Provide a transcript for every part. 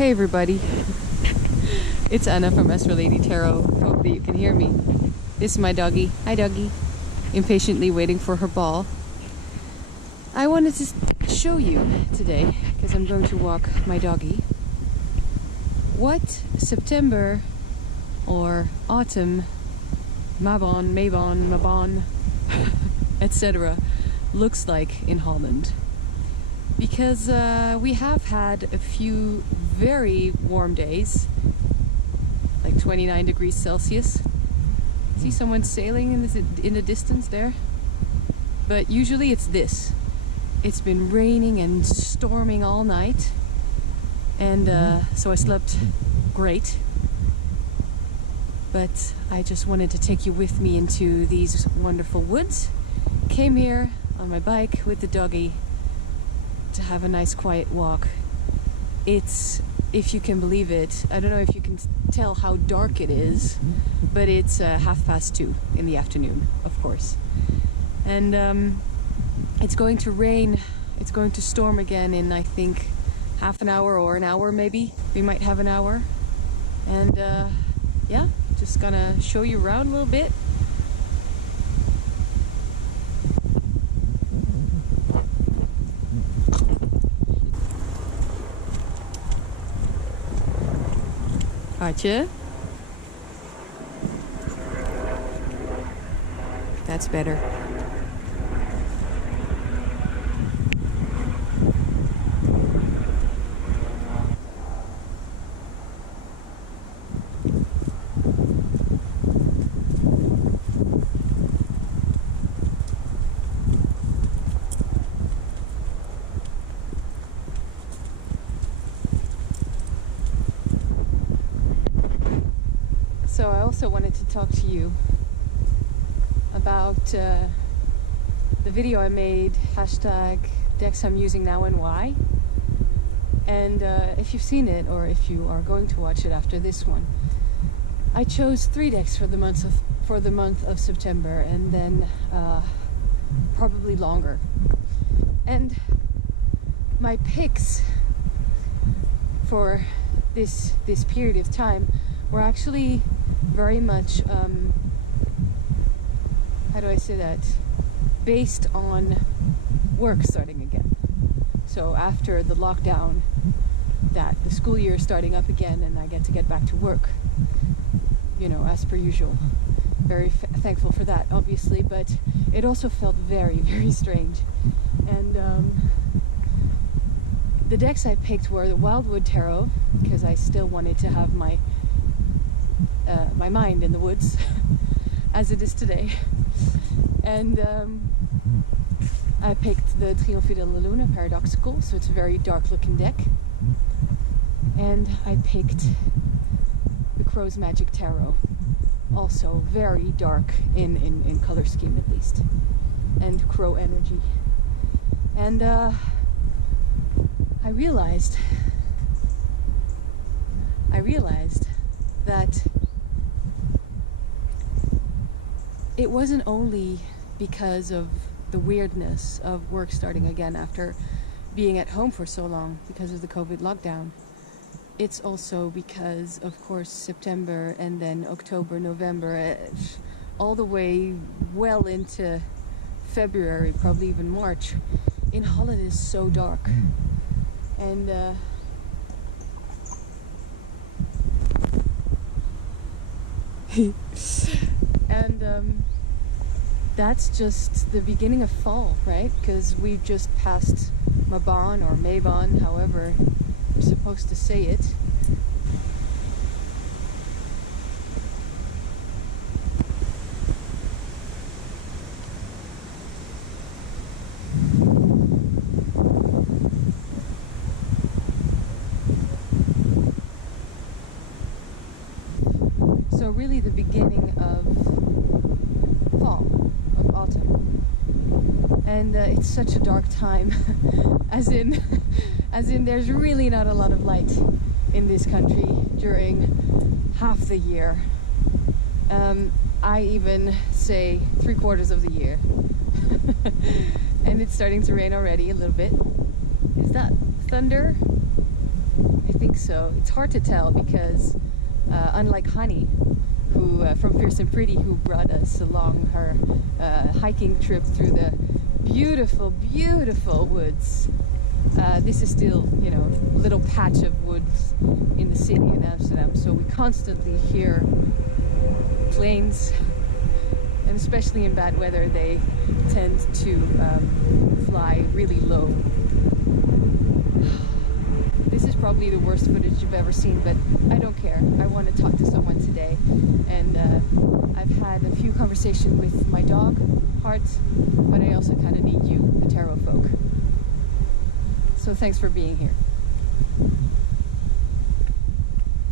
Hey everybody, it's Anna from Astralladytarot. Hope that you can hear me. This is my doggie. Hi doggie. Impatiently waiting for her ball. I wanted to show you today, because I'm going to walk my doggie, what September or autumn, Mabon, etc. looks like in Holland. Because we have had a few very warm days, like 29 degrees Celsius. See someone sailing in the distance there? But usually it's this. It's been raining and storming all night, and so I slept great. But I just wanted to take you with me into these wonderful woods. Came here on my bike with the doggie to have a nice quiet walk. It's, if you can believe it, I don't know if you can tell how dark it is, but it's 2:30 in the afternoon, of course. And it's going to rain, it's going to storm again in, I think, half an hour or an hour maybe. We might have an hour. And yeah, just gonna show you around a little bit. Hartje. That's better. So I also wanted to talk to you about the video I made, #decks I'm using now and why. And if you've seen it, or if you are going to watch it after this one, I chose 3 decks for the month of September, and then probably longer. And my picks for this period of time were actually very much, how do I say that, based on work starting again. So after the lockdown, that the school year is starting up again and I get to get back to work, you know, as per usual. Very thankful for that, obviously, but it also felt very, very strange. And the decks I picked were the Wildwood Tarot, because I still wanted to have my mind in the woods, as it is today. And I picked the Triomphe de la Luna, Paradoxical, so it's a very dark looking deck. And I picked the Crow's Magic Tarot, also very dark in color scheme at least, and Crow energy. And I realized that it wasn't only because of the weirdness of work starting again after being at home for so long because of the COVID lockdown. It's also because, of course, September and then October, November, all the way well into February, probably even March, in Holland is so dark. And that's just the beginning of fall, right? Because we've just passed Mabon or Mabon, however you're supposed to say it. So really the beginning of fall, of autumn. And it's such a dark time, as in there's really not a lot of light in this country during half the year. I even say 3/4 of the year. And it's starting to rain already a little bit. Is that thunder? I think so. It's hard to tell because unlike Honey, who from Fierce and Pretty, who brought us along her hiking trip through the beautiful, beautiful woods, this is still, you know, a little patch of woods in the city in Amsterdam. So we constantly hear planes, and especially in bad weather, they tend to fly really low. This is probably the worst footage you've ever seen, but I don't care. I want to talk to someone today, and I've had a few conversations with my dog, Heart, but I also kind of need you, the tarot folk. So thanks for being here.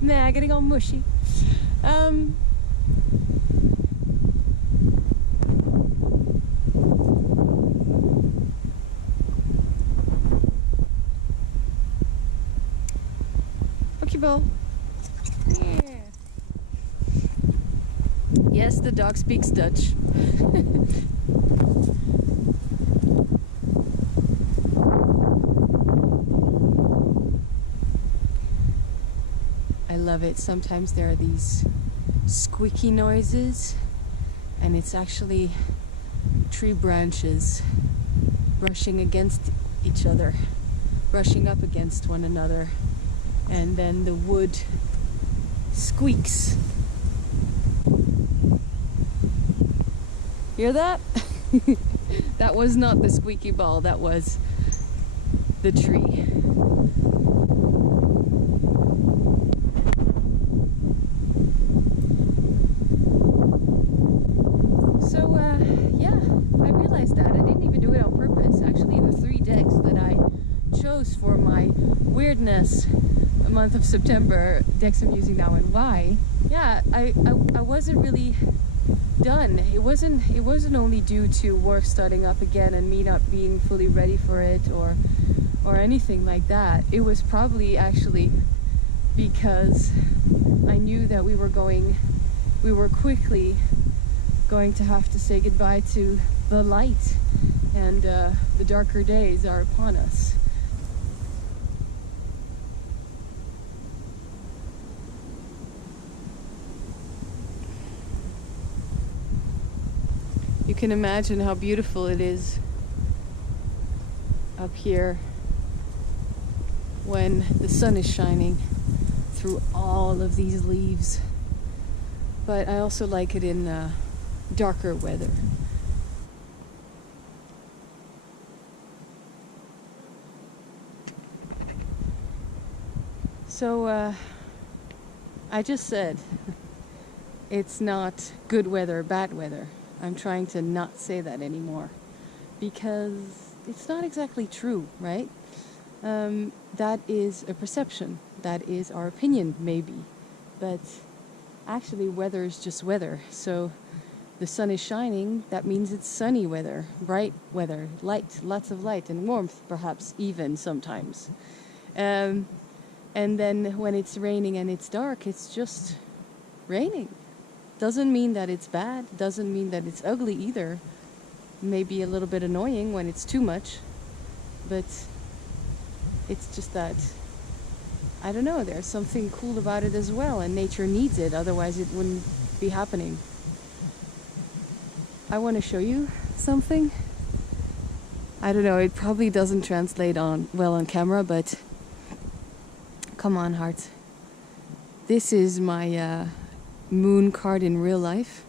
Nah, getting all mushy. Pokeball. Yeah. Yes, the dog speaks Dutch. I love it. Sometimes there are these squeaky noises, and it's actually tree branches brushing against each other, brushing up against one another, and then the wood squeaks. Hear that? That was not the squeaky ball, that was the tree. For my weirdness month of September, decks I'm using now and why, yeah, I wasn't really done. It wasn't only due to work starting up again and me not being fully ready for it or anything like that. It was probably actually because I knew that we were quickly going to have to say goodbye to the light, and the darker days are upon us. You can imagine how beautiful it is up here when the sun is shining through all of these leaves. But I also like it in darker weather. So I just said it's not good weather, bad weather. I'm trying to not say that anymore because it's not exactly true, right? That is a perception. That is our opinion, maybe. But actually, weather is just weather. So the sun is shining, that means it's sunny weather, bright weather, light, lots of light and warmth, perhaps even sometimes. And then when it's raining and it's dark, it's just raining. Doesn't mean that it's bad, doesn't mean that it's ugly either. Maybe a little bit annoying when it's too much, but it's just that, I don't know, there's something cool about it as well, and nature needs it, otherwise it wouldn't be happening. I want to show you something. I don't know, it probably doesn't translate well on camera, but come on, heart. This is my moon card in real life.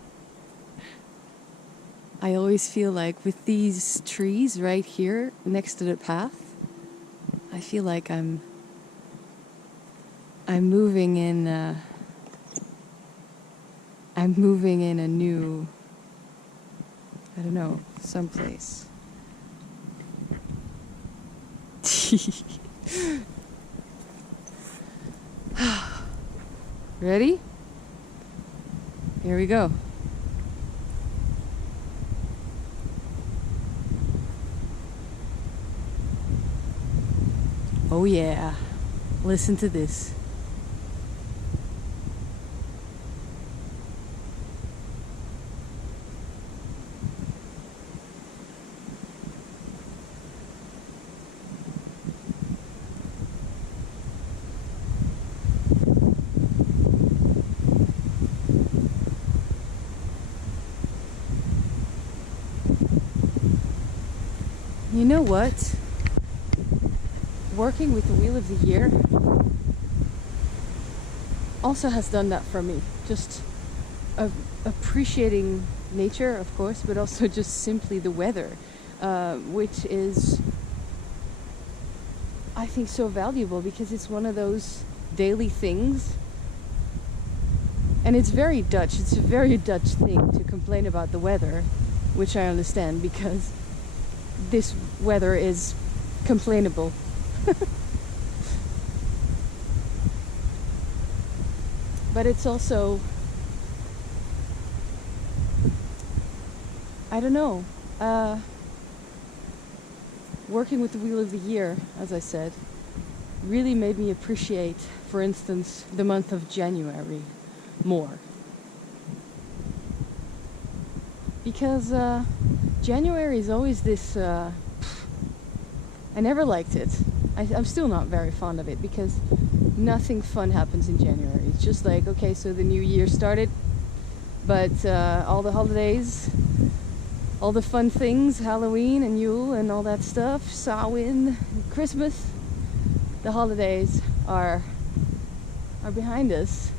I always feel like with these trees right here next to the path, I feel like I'm moving in a new, I don't know, someplace. Ready? Here we go. Oh yeah, listen to this. You know what? Working with the Wheel of the Year also has done that for me. Just appreciating nature, of course, but also just simply the weather, which is, I think, so valuable because it's one of those daily things. And it's very Dutch. It's a very Dutch thing to complain about the weather, which I understand because this weather is complainable. But it's also, I don't know, working with the Wheel of the Year, as I said, really made me appreciate, for instance, the month of January more. Because January is always this, I never liked it. I'm still not very fond of it because nothing fun happens in January. It's just like, okay, so the new year started, but all the holidays, all the fun things, Halloween and Yule and all that stuff, Samhain, Christmas, the holidays are behind us.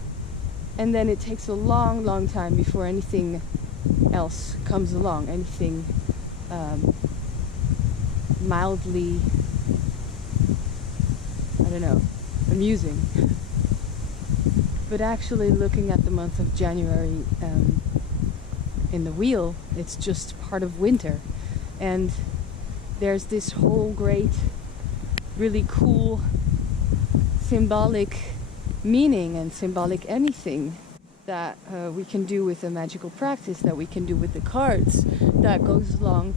And then it takes a long, long time before anything else comes along, anything mildly, I don't know, amusing. But actually looking at the month of January in the wheel, it's just part of winter. And there's this whole great, really cool, symbolic meaning and symbolic anything that we can do with a magical practice, that we can do with the cards, that goes along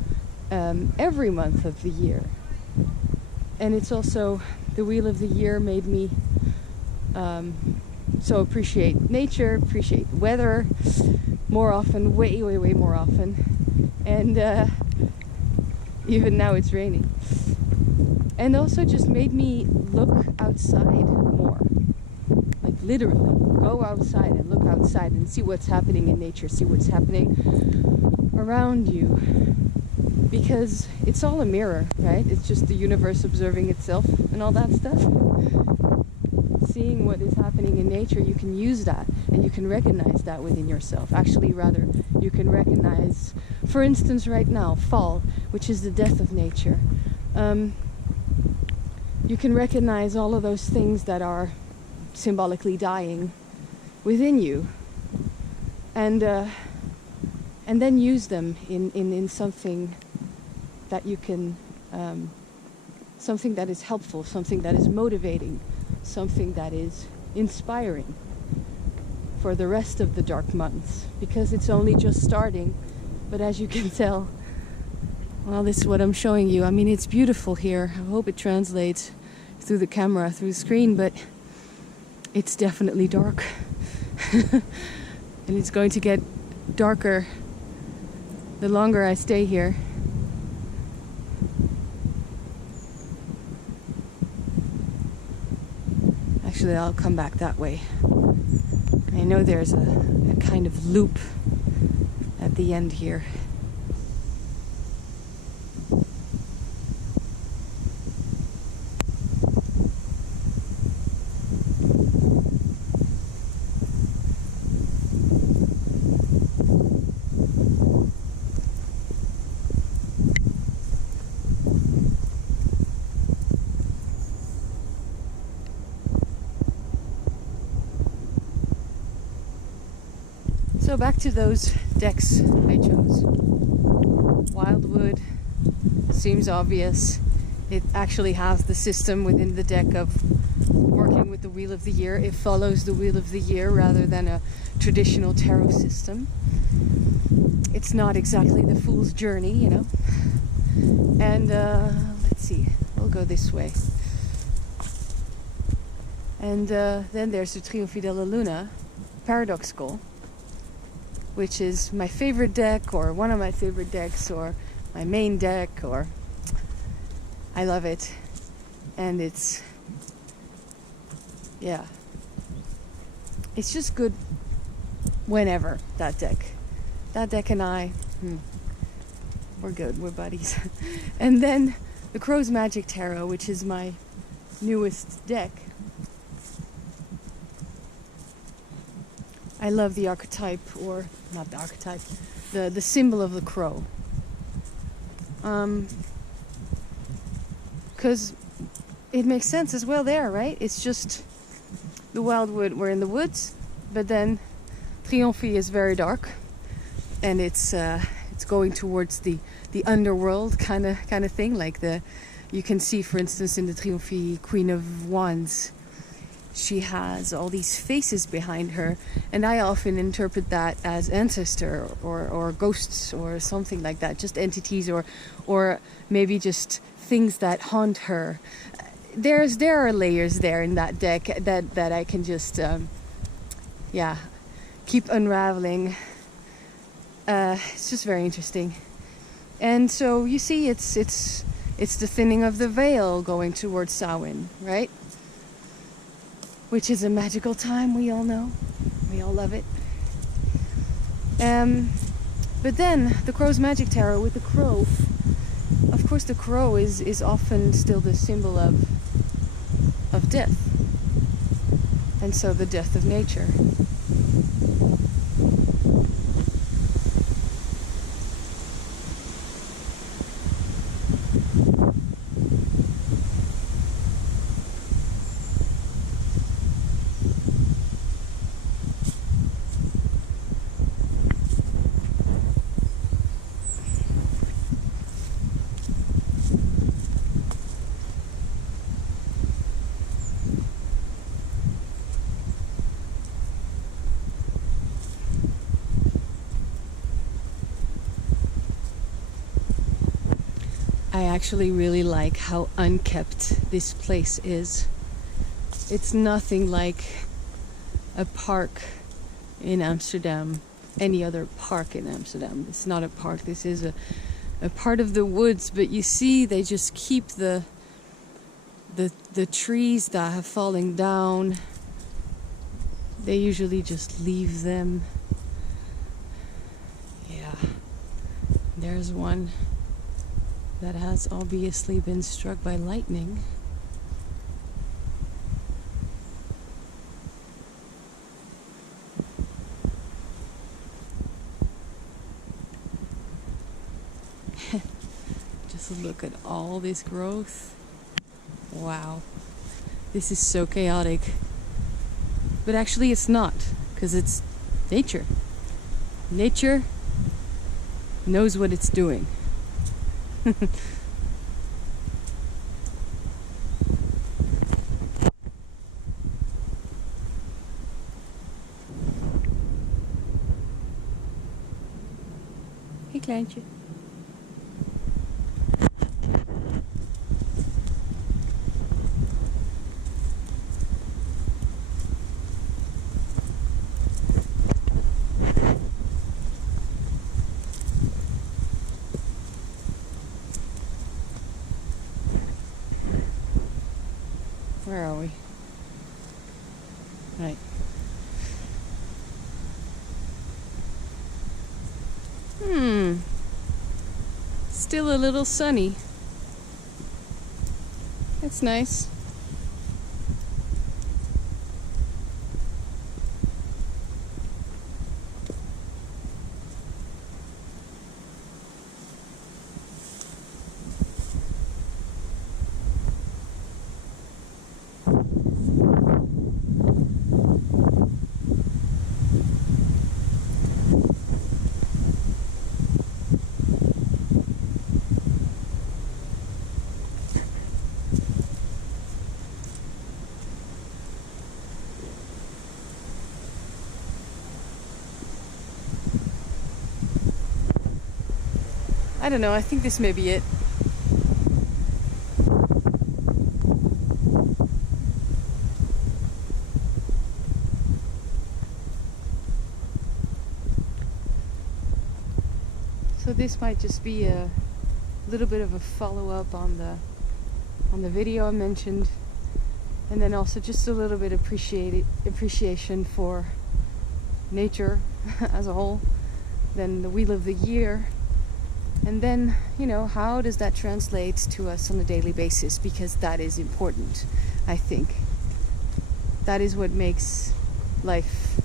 every month of the year. And it's also, the Wheel of the Year made me so appreciate nature, appreciate weather more often, way more often. And even now it's raining. And also just made me look outside more. Like literally, go outside and look outside and see what's happening in nature, see what's happening around you. Because it's all a mirror, right? It's just the universe observing itself and all that stuff. Seeing what is happening in nature, you can use that and you can recognize that within yourself. Actually, rather, you can recognize, for instance, right now, fall, which is the death of nature. You can recognize all of those things that are symbolically dying within you, and then use them in something that you can, something that is helpful, something that is motivating, something that is inspiring for the rest of the dark months, because it's only just starting. But as you can tell, well, this is what I'm showing you. I mean, it's beautiful here. I hope it translates through the camera, through the screen, but it's definitely dark. And it's going to get darker the longer I stay here. Actually, I'll come back that way. I know there's a kind of loop at the end here. So back to those decks I chose. Wildwood seems obvious. It actually has the system within the deck of working with the Wheel of the Year. It follows the Wheel of the Year rather than a traditional tarot system. It's not exactly the Fool's Journey, you know. And let's see, we'll go this way. And then there's the Triomphe della Luna, Paradoxical, which is my favorite deck, or one of my favorite decks, or my main deck, or I love it. And it's, yeah, it's just good whenever, that deck and I, we're good, we're buddies. And then the Crow's Magic Tarot, which is my newest deck. I love the archetype, or not the archetype, the symbol of the crow. Because it makes sense as well there, right? It's just the wildwood, we're in the woods, but then Triomphe is very dark, and it's going towards the underworld kind of thing, like you can see, for instance, in the Triomphe Queen of Wands, she has all these faces behind her, and I often interpret that as ancestor or ghosts or something like that, just entities or maybe just things that haunt her. There are layers there in that deck that I can just keep unraveling. It's just very interesting. And so you see, it's the thinning of the veil going towards Samhain, right? Which is a magical time, we all know. We all love it. But then the Crow's Magic Tarot with the crow. Of course, the crow is often still the symbol of death. And so the death of nature. I actually really like how unkept this place is. It's nothing like a park in Amsterdam, any other park in Amsterdam. It's not a park, this is a part of the woods, but you see they just keep the trees that have fallen down. They usually just leave them. Yeah, there's one that has obviously been struck by lightning. Just look at all this growth. Wow. This is so chaotic. But actually it's not, because it's nature. Nature knows what it's doing. Hey, kleintje. Where are we? Right. Still a little sunny. That's nice. I don't know, I think this may be it. So this might just be a little bit of a follow-up on the video I mentioned, and then also just a little bit appreciation for nature as a whole, then the wheel of the year, And then, you know, how does that translate to us on a daily basis? Because that is important, I think. That is what makes life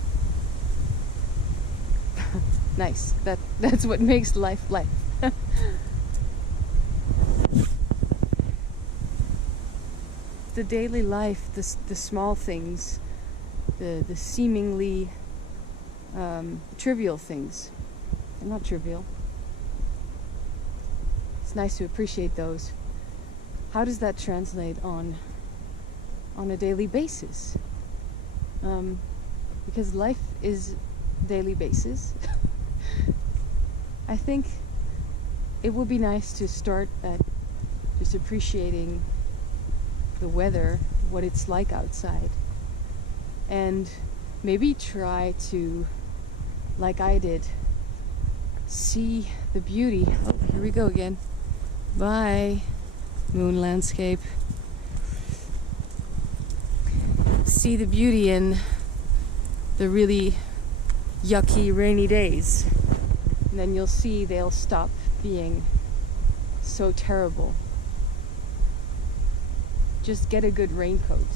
nice. That's what makes life life. The daily life, the small things, the seemingly trivial things. They're not trivial. It's nice to appreciate those. How does that translate on a daily basis? Because life is daily basis. I think it would be nice to start at just appreciating the weather, what it's like outside, and maybe try to, like I did, see the beauty. Oh, here we go again. Bye, moon landscape. See the beauty in the really yucky rainy days, and then you'll see they'll stop being so terrible. Just get a good raincoat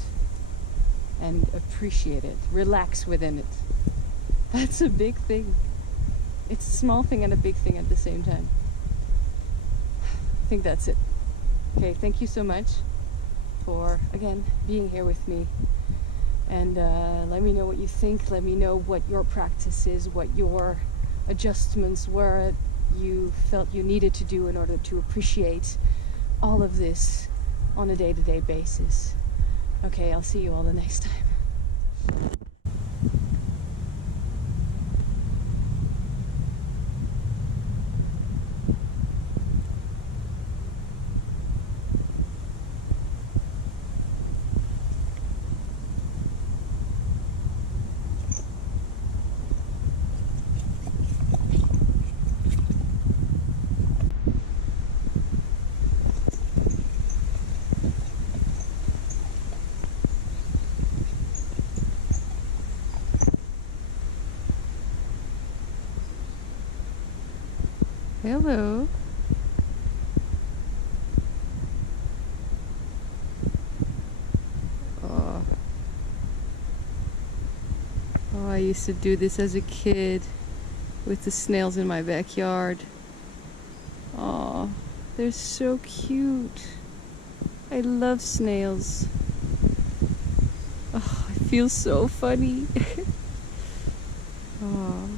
and appreciate it. Relax within it. That's a big thing. It's a small thing and a big thing at the same time. I think that's it. Okay, thank you so much for, again, being here with me. And let me know what you think. Let me know what your practice is, what your adjustments were you felt you needed to do in order to appreciate all of this on a day-to-day basis. Okay, I'll see you all the next time. Hello. Oh. Oh, I used to do this as a kid with the snails in my backyard. Oh, they're so cute. I love snails. Oh, I feel so funny. Oh.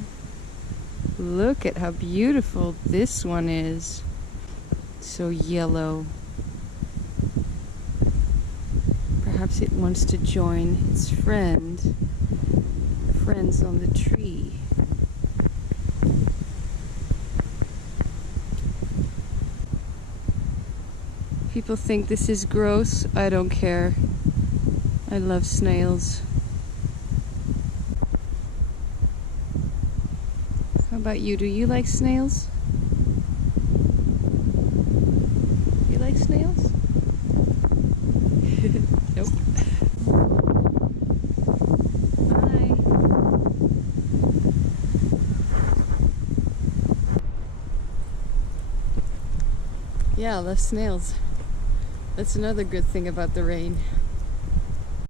Look at how beautiful this one is. So yellow. Perhaps it wants to join its friends on the tree. People think this is gross. I don't care. I love snails. How about you? Do you like snails? You like snails? Nope. Bye. Yeah, I love snails. That's another good thing about the rain.